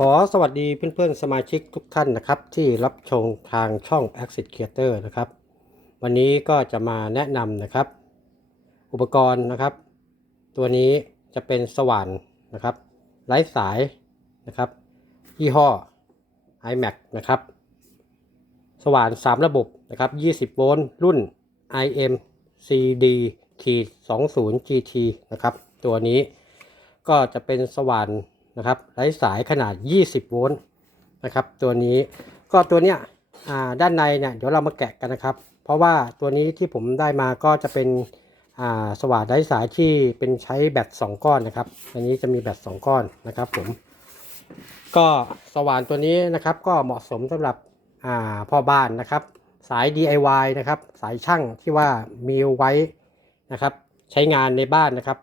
ขอสวัสดีเพื่อนๆสมาชิกทุกท่านนะครับ ที่รับชมทางช่อง Exit Creator นะครับ วันนี้ก็จะมาแนะนำนะครับ อุปกรณ์นะครับ ตัวนี้จะเป็นสว่านนะครับไร้สายนะครับยี่ห้อ iMac นะครับ สว่าน 3 ระบบนะครับ 20 โวลต์รุ่น IM CD 20 GT นะครับ ตัวนี้ก็จะเป็นสว่าน นะครับไร้สายขนาด 20 โวลต์นะครับ ตัวนี้ก็ตัวเนี้ยด้านในเนี่ยเดี๋ยวเรามาแกะกันนะครับ เพราะว่าตัวนี้ที่ผมได้มาก็จะเป็นสว่านไร้สายที่เป็นใช้แบต2 ก้อนนะครับอันนี้จะมีแบต2 ก้อนนะครับผมก็สว่านตัวนี้นะครับก็เหมาะสมสำหรับพ่อบ้านนะครับ สาย DIY นะครับ สายช่างที่ว่ามีไว้นะครับ ใช้งานในบ้านนะครับ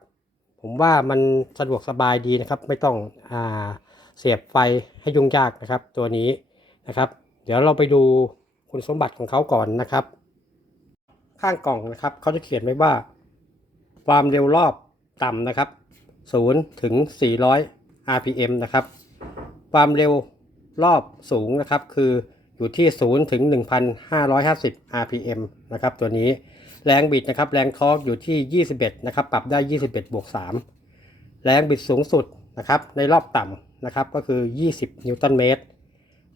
ผมว่ามันสะดวกสบายดีนะครับ ไม่ต้องอ่าเสียบไฟให้ยุ่งยากนะครับ ตัวนี้นะครับ เดี๋ยวเราไปดูคุณสมบัติของเขาก่อนนะครับ ข้างกล่องนะครับเขาจะเขียนไว้ว่า ความเร็วรอบต่ำนะครับ0ถึง 400 rpm นะครับ ความเร็วรอบสูงนะครับ คืออยู่ที่ 0 ถึง 1,550 rpm นะครับ ตัวนี้ แรงบิดนะครับแรงทอร์กอยู่ที่ 21 นะครับ ปรับได้ 21 บวก 3 แรงบิดสูงสุดนะครับในรอบต่ำนะครับก็คือ 20 นิวตันเมตร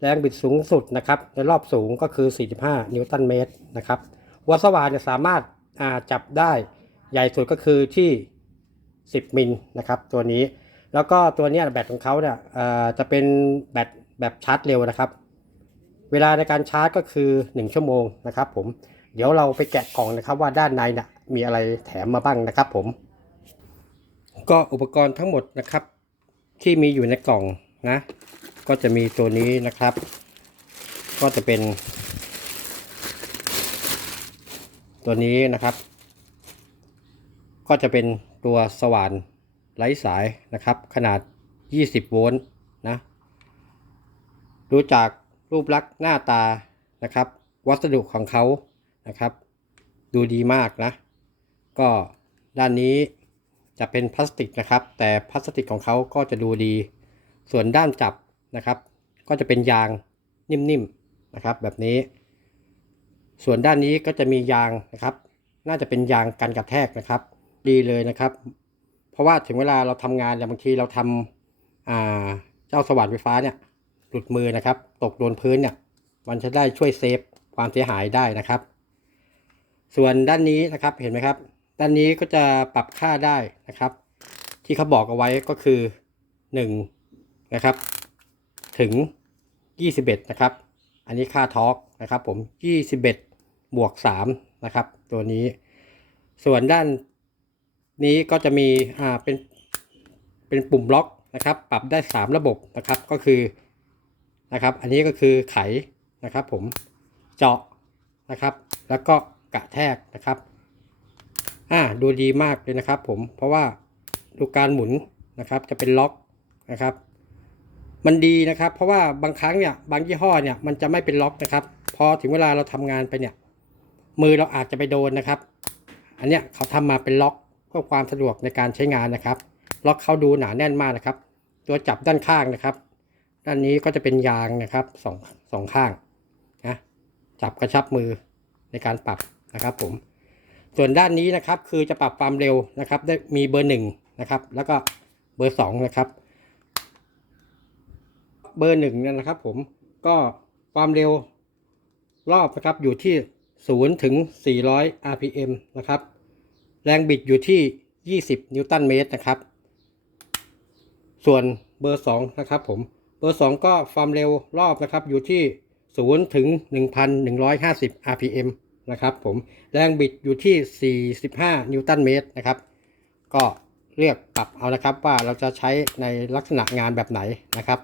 แรงบิดสูงสุดนะครับในรอบสูงก็คือ 45 นิวตันเมตรนะครับหัสวานเนี่ยสามารถจับได้ใหญ่สุดก็คือที่ 10 มิลนะครับตัวนี้แล้วก็ตัวนี้แบตของเขาเนี่ยจะเป็นแบตแบบชาร์จเร็วนะครับ เวลาในการชาร์จก็คือ 1 ชั่วโมงนะครับผม เดี๋ยวเราไปแกะกล่องนะครับว่าด้านในน่ะมีอะไรแถมมาบ้างนะครับผม ก็อุปกรณ์ทั้งหมดนะครับ ที่มีอยู่ในกล่องนะ ก็จะมีตัวนี้นะครับ ก็จะเป็น ตัวนี้นะครับ ก็จะเป็นตัวสว่านไร้สายนะครับ ขนาด 20 โวลต์นะ ดูจากรูปลักษณ์หน้าตานะครับ วัสดุของเขา นะครับ ดูดีมากนะ ก็ด้านนี้จะเป็นพลาสติกนะครับ แต่พลาสติกของเขาก็จะดูดี ส่วนด้านจับนะครับ ก็จะเป็นยางนิ่มๆนะครับ แบบนี้ ส่วนด้านนี้ก็จะมียางนะครับ น่าจะเป็นยางกันกระแทกนะครับ ดีเลยนะครับ เพราะว่าถึงเวลาเราทำงานเนี่ยบางทีเราทำอ่าเจ้าสว่านไฟฟ้าเนี่ยหลุดมือนะครับ ตกโดนพื้นเนี่ย มันจะได้ช่วยเซฟความเสียหายได้นะครับ ส่วนด้านนี้นะครับเห็นไหมครับ ด้านนี้ก็จะปรับค่าได้นะครับ ที่เขาบอกเอาไว้ก็คือ1นะครับ ถึง 21 นะครับ อันนี้ค่าทอร์กนะครับ ผม 21 บวก3นะครับ ตัวนี้ ส่วนด้านนี้ก็จะมีอ่าเป็นเป็นปุ่มล็อกนะครับ ปรับได้ 3 ระบบนะครับก็คือนะครับ อันนี้ก็คือไขนะครับ ผมเจาะนะครับ แล้วก็ ระแทกนะครับอ่าดูดีมากเลยนะครับผมเพราะว่าดูการหมุนนะครับจะเป็นล็อกนะครับ มันดีนะครับ เพราะว่าบางครั้งเนี่ยบางยี่ห้อเนี่ยมันจะไม่เป็นล็อกนะครับ พอถึงเวลาเราทำงานไปเนี่ย มือเราอาจจะไปโดนนะครับ อันเนี้ยเขาทำมาเป็นล็อกเพื่อความสะดวกในการใช้งานนะครับ ล็อกเขาดูหนาแน่นมากนะครับ ตัวจับด้านข้างนะครับ ด้านนี้ก็จะเป็นยางนะครับสองสองข้างนะจับกระชับมือในการปรับ นะครับผมส่วนด้านนี้นะครับคือจะปรับความเร็วนะครับ ได้มีเบอร์หนึ่งนะครับ แล้วก็เบอร์สองนะครับ เบอร์หนึ่งเนี่ยนะครับ ผมก็ความเร็วรอบนะครับอยู่ที่0ถึง400 rpm นะครับ แรงบิดอยู่ที่20นิวตันเมตรนะครับ ส่วนเบอร์2นะครับ ผมเบอร์2ก็ความเร็วรอบนะครับ อยู่ที่0ถึง1,150 rpm นะครับผมแรงบิดอยู่ที่ 45 นิวตันเมตรนะครับ ก็เลือกปรับเอานะครับว่าเราจะใช้ในลักษณะงานแบบไหนนะครับ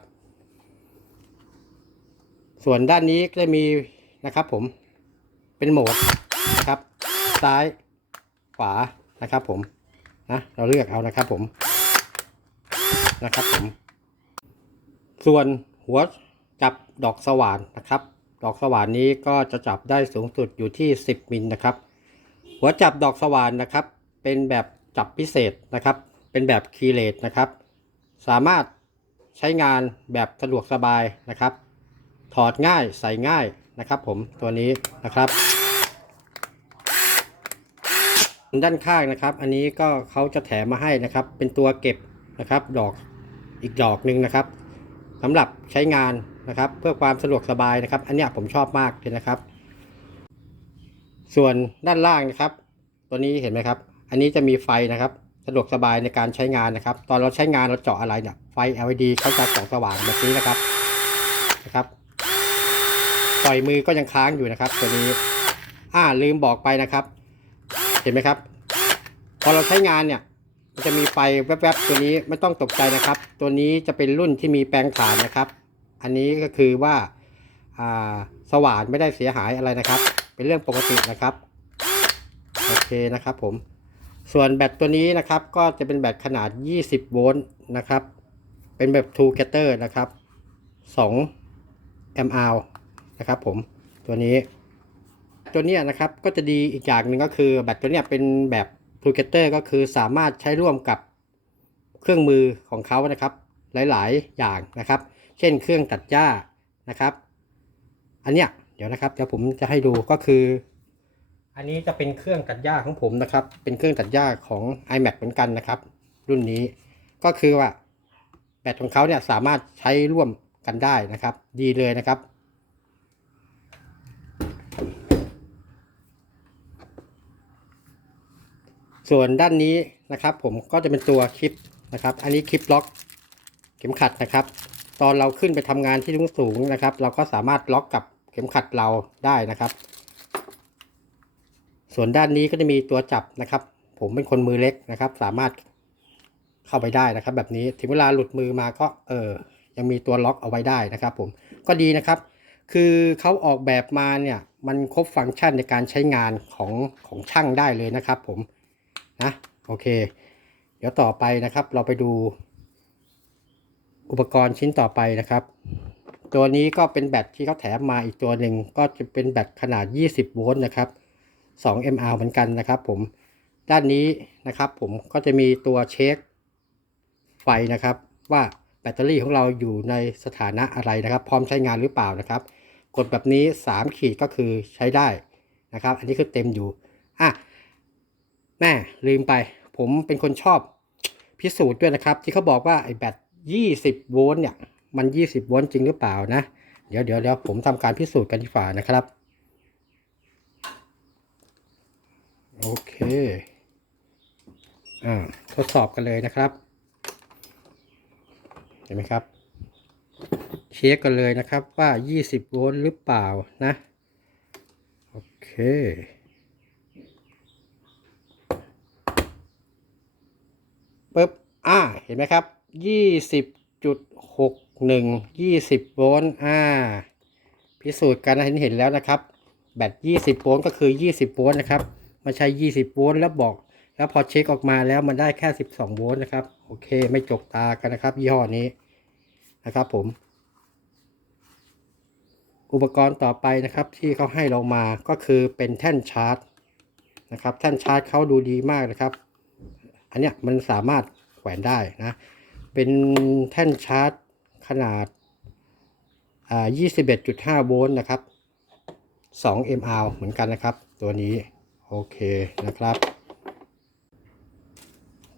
ส่วนด้านนี้ก็จะมีนะครับผมเป็นโหมดนะครับ ซ้ายขวานะครับผมนะเราเลือกเอานะครับผมนะครับผม ส่วนหัวจับดอกสว่านนะครับ ดอกสว่านนี้ก็จะจับได้สูงสุดอยู่ที่ 10 มิลนะครับ หัวจับดอกสว่านนะครับ เป็นแบบจับพิเศษนะครับ เป็นแบบคีเลตนะครับ สามารถใช้งานแบบสะดวกสบายนะครับ ถอดง่ายใส่ง่ายนะครับ ผมตัวนี้นะครับ ด้านข้างนะครับ อันนี้ก็เขาจะแถมมาให้นะครับ เป็นตัวเก็บนะครับ ดอกอีกดอกหนึ่งนะครับสำหรับใช้งาน นะครับ เพื่อความสะดวกสบายนะครับ อันนี้ผมชอบมากเลยนะครับ ส่วนด้านล่างนะครับ ตัวนี้เห็นไหมครับ อันนี้จะมีไฟนะครับ สะดวกสบายในการใช้งานนะครับ ตอนเราใช้งานเราเจาะอะไรเนี่ยไฟ LED เขาจะส่องสว่างแบบนี้นะครับนะครับปล่อยมือก็ยังค้างอยู่นะครับ ตัวนี้อ่าลืมบอกไปนะครับ เห็นไหมครับ พอเราใช้งานเนี่ยมันจะมีไฟแวบๆ ตัวนี้ไม่ต้องตกใจนะครับ ตัวนี้จะเป็นรุ่นที่มีแปลงถ่านนะครับ อันนี้ก็คือว่าอ่าสว่านไม่ได้เสียหายอะไรนะครับ เป็นเรื่องปกตินะครับโอเคนะครับผมส่วนแบตตัวนี้นะครับก็จะเป็นแบตขนาด 20 โวลต์นะครับ เป็นแบบ two getter นะครับ2 mAh นะครับผมตัวนี้ ตัวนี้นะครับก็จะดีอีกอย่างหนึ่งก็คือแบตตัวนี้เป็นแบบ two getter ก็คือสามารถใช้ร่วมกับเครื่องมือของเขานะครับ หลาย ๆ อย่างนะครับ เช่นเครื่องตัดหญ้านะครับ อันเนี้ยเดี๋ยวนะครับเดี๋ยวผมจะให้ดูก็คือ อันนี้จะเป็นเครื่องตัดหญ้าของผมนะครับ เป็นเครื่องตัดหญ้าของ iMac เหมือนกันนะครับ รุ่นนี้ก็คือว่าแบตของเขาเนี่ยสามารถใช้ร่วมกันได้นะครับ ดีเลยนะครับ ส่วนด้านนี้นะครับ ผมก็จะเป็นตัวคลิปนะครับ อันนี้คลิปล็อกเข็มขัดนะครับ ตอนเราขึ้นไปทำงานที่สูงๆนะครับ เราก็สามารถล็อกกับเข็มขัดเราได้นะครับ ส่วนด้านนี้ก็จะมีตัวจับนะครับ ผมเป็นคนมือเล็กนะครับ สามารถเข้าไปได้นะครับ แบบนี้ถึงเวลาหลุดมือมาก็เออยังมีตัวล็อกเอาไว้ได้นะครับ ผมก็ดีนะครับ คือเขาออกแบบมาเนี่ย มันครบฟังก์ชันในการใช้งานของของช่างได้เลยนะครับ ผมนะโอเค เดี๋ยวต่อไปนะครับ เราไปดู อุปกรณ์ชิ้นต่อไปนะครับ ตัวนี้ก็เป็นแบตที่เขาแถมมาอีกตัวหนึ่งก็จะเป็นแบตขนาด 20 โวลต์นะครับ 2 mA เหมือนกันนะครับ ผมด้านนี้นะครับ ผมก็จะมีตัวเช็ค ไฟนะครับ ว่าแบตเตอรี่ของเราอยู่ในสถานะอะไรนะครับ พร้อมใช้งานหรือเปล่านะครับ กดแบบนี้ 3 ขีดก็คือใช้ได้นะครับ อันนี้คือเต็มอยู่อะแม่ลืมไป ผมเป็นคนชอบพิสูจน์ด้วยนะครับ ที่เขาบอกว่าไอ้แบต 20โวลต์เนี่ยมัน20โวลต์จริงหรือเปล่านะ เดี๋ยวเดี๋ยวเดี๋ยวผมทำการพิสูจน์กันดีกว่านะครับ โอเคอ่าทดสอบกันเลยนะครับ เห็นไหมครับ เช็คกันเลยนะครับว่า 20 โวลต์หรือเปล่านะ โอเคปึ๊บอ่าเห็นไหมครับ 20.61 20โวลต์อ่า พิสูจน์กันเห็นเห็นแล้วนะครับ แบต20โวลต์ก็คือ20โวลต์นะครับไม่ใช่20โวลต์แล้วบอก แล้วพอเช็คออกมาแล้วมันได้แค่12โวลต์นะครับ โอเค ไม่จกตากันนะครับ ยี่ห้อนี้นะครับผม อุปกรณ์ต่อไปนะครับที่เขาให้เรามาก็คือเป็นแท่นชาร์จนะครับ แท่นชาร์จเขาดูดีมากนะครับ อันเนี้ยมันสามารถแขวนได้นะ เป็นแท่นชาร์จขนาด 21.5 โวลต์นะครับ 2 mAh เหมือนกันนะครับ ตัวนี้ โอเคนะครับ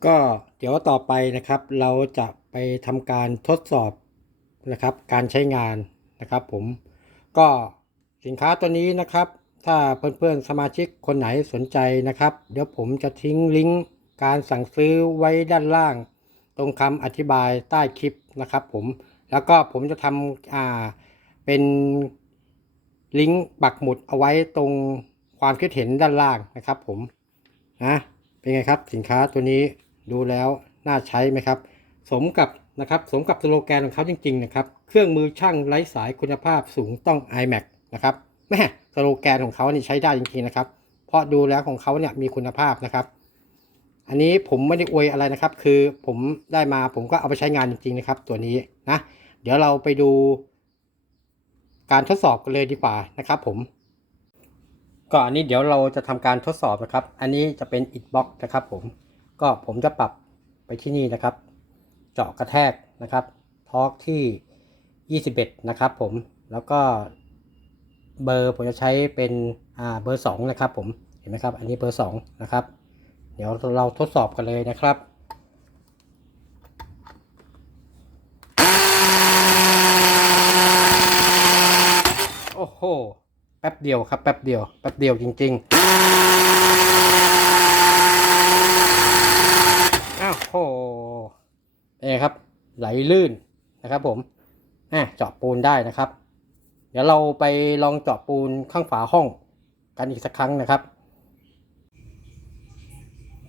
ก็เดี๋ยวต่อไปนะครับ เราจะไปทำการทดสอบนะครับ การใช้งานนะครับผม ก็สินค้าตัวนี้นะครับ ถ้าเพื่อนๆสมาชิกคนไหนสนใจนะครับ เดี๋ยวผมจะทิ้งลิงก์การสั่งซื้อไว้ด้านล่าง ตรงคำอธิบายใต้คลิปนะครับผมแล้วก็ผมจะทำอ่าเป็นลิงก์ปักหมุดเอาไว้ตรงความคิดเห็นด้านล่างนะครับผมนะเป็นไงครับสินค้าตัวนี้ดูแล้วน่าใช้ไหมครับ สมกับนะครับสมกับสโลแกนของเขาจริง ๆ นะครับ เครื่องมือช่างไร้สายคุณภาพสูงต้อง iMac นะครับแม่สโลแกนของเขานี่ใช้ได้จริงๆนะครับ เพราะดูแล้วของเขาเนี่ยมีคุณภาพนะครับ อันนี้ผมไม่ได้อวยอะไรนะครับ คือผมได้มาผมก็เอาไปใช้งานจริงๆนะครับ ตัวนี้นะ เดี๋ยวเราไปดู การทดสอบกันเลยดีกว่านะครับ ผมก็อันนี้เดี๋ยวเราจะทำการทดสอบนะครับ อันนี้จะเป็นอิฐบล็อกนะครับ ผมก็ผมจะปรับไปที่นี่นะครับ เจาะกระแทกนะครับถร์กที่ 21 นะครับ ผมแล้วก็เบอร์ผมจะใช้เป็นอ่าเบอร์2นะครับ ผมเห็นไหมครับ อันนี้เบอร์2นะครับ เดี๋ยวเราทดสอบกันเลยนะครับโอ้โห แป๊บเดียวครับ แป๊บเดียว แป๊บเดียวจริงๆ อ้าวโหเป็นไงครับ ไหลลื่นนะครับผมอะเจาะปูนได้นะครับ เดี๋ยวเราไปลองเจาะปูนข้างฝาห้องกันอีกสักครั้งนะครับ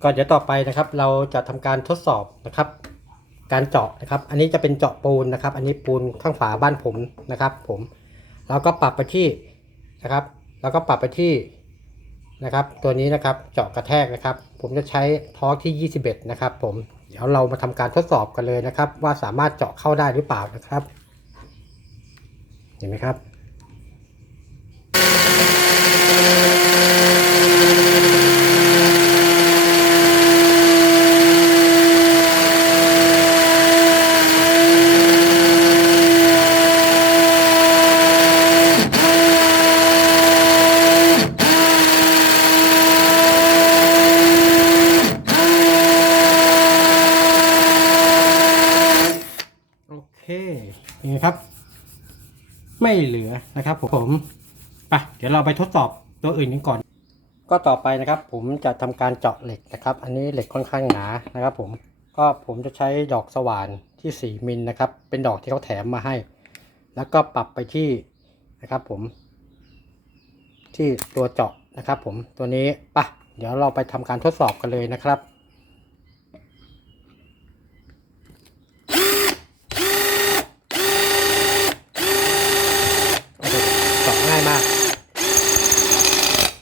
ก่อนเดี๋ยวต่อไปนะครับ เราจะทำการทดสอบนะครับ การเจาะนะครับ อันนี้จะเป็นเจาะปูนนะครับ อันนี้ปูนข้างฝาบ้านผมนะครับ ผมเราก็ปรับไปที่นะครับแล้วก็ปรับไปที่นะครับ ตัวนี้นะครับเจาะกระแทกนะครับ ผมจะใช้ทอร์กที่ 21 นะครับ ผมเดี๋ยวเรามาทำการทดสอบกันเลยนะครับ ว่าสามารถเจาะเข้าได้หรือเปล่านะครับ เห็นไหมครับ โอเคนี่ครับ ไม่เหลือ นะครับผมไปเดี๋ยวเราไปทดสอบตัวอื่นกันก่อน ก็ต่อไปนะครับ ผมจะทำการเจาะเหล็กนะครับ อันนี้เหล็กค่อนข้างหนานะครับ ผมก็ผมจะใช้ดอกสว่านที่ 4มิลนะครับ เป็นดอกที่เขาแถมมาให้ แล้วก็ปรับไปที่นะครับ ผม ที่ตัวเจาะนะครับ ผมตัวนี้ปะเดี๋ยวเราไปทำการทดสอบกันเลยนะครับ โอ้โหเจาะง่ายมาก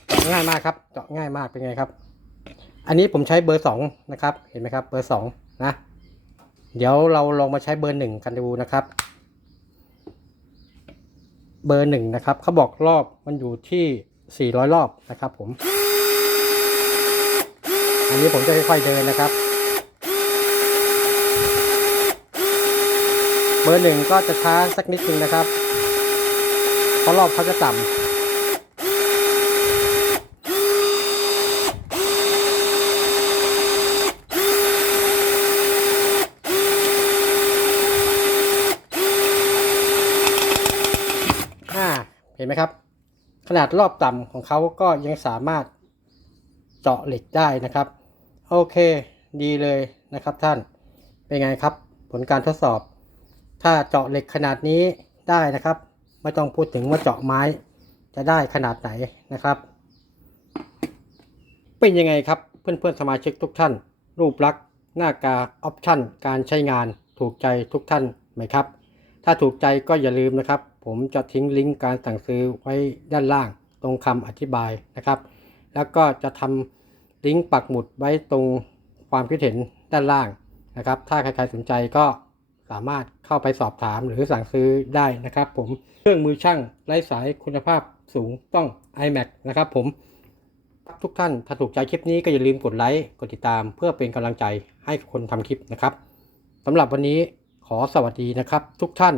เจาะง่ายมากครับเจาะง่ายมากเป็นไงครับ อันนี้ผมใช้เบอร์สองนะครับ เห็นไหมครับ เบอร์สองนะ เดี๋ยวเราลองมาใช้เบอร์หนึ่งกันดูนะครับ เบอร์หนึ่งนะครับเขาบอกรอบมันอยู่ที่สี่ร้อยรอบนะครับ ผม อันนี้ผมจะค่อยๆเดินนะครับ เบอร์หนึ่งก็จะช้าสักนิดนึงนะครับ เพราะรอบเขาจะต่ำอ่า เห็ นไหมครับ ขนาดรอบต่ำของเขาก็ยังสามารถเจาะเหล็กได้นะครับ โอเคดีเลยนะครับท่านเป็นไงครับ ผลการทดสอบ ถ้าเจาะเหล็กขนาดนี้ได้นะครับ ไม่ต้องพูดถึงว่าเจาะไม้จะได้ขนาดไหนนะครับ เป็นยังไงครับเพื่อนๆสมาชิกทุกท่าน รูปลักษณ์หน้ากาออปชั่นการใช้งานถูกใจทุกท่านไหมครับ ถ้าถูกใจก็อย่าลืมนะครับ ผมจะทิ้งลิงก์การสั่งซื้อไว้ด้านล่างตรงคำอธิบายนะครับ แล้วก็จะทำลิงก์ปักหมุดไว้ตรงความคิดเห็นด้านล่างนะครับ ถ้าใครๆสนใจก็สามารถเข้าไปสอบถามหรือสั่งซื้อได้นะครับผม เครื่องมือช่างไร้สายคุณภาพสูงต้อง iMac นะครับผม ทุกท่านถ้าถูกใจคลิปนี้ก็อย่าลืมกดไลค์ กดติดตาม เพื่อเป็นกำลังใจให้คนทำคลิปนะครับสำหรับวันนี้ขอสวัสดีนะครับ ทุกท่าน